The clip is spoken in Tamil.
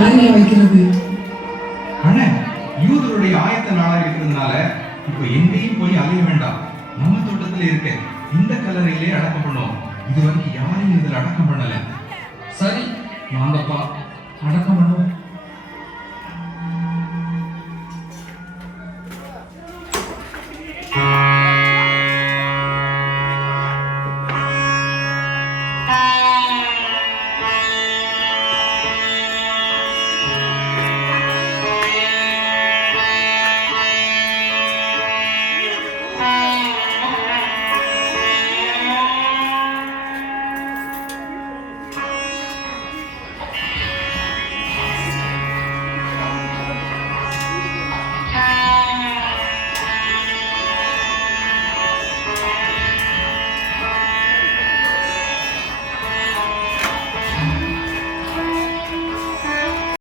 கல்லறையில வைக்கிறது? அண்ணே, யூதருடைய ஆயத்த நாளா இருக்கிறதுனால இப்போ எங்கேயும் போய் அலைய வேண்டாம். நம்ம தோட்டத்துல இருக்க இந்த கல்லறையிலே அடக்கம் பண்ணுவோம். இதுவரைக்கும் யாரையும் இதுல அடக்கம் பண்ணல. சரி வாங்கப்பா, அடக்கம்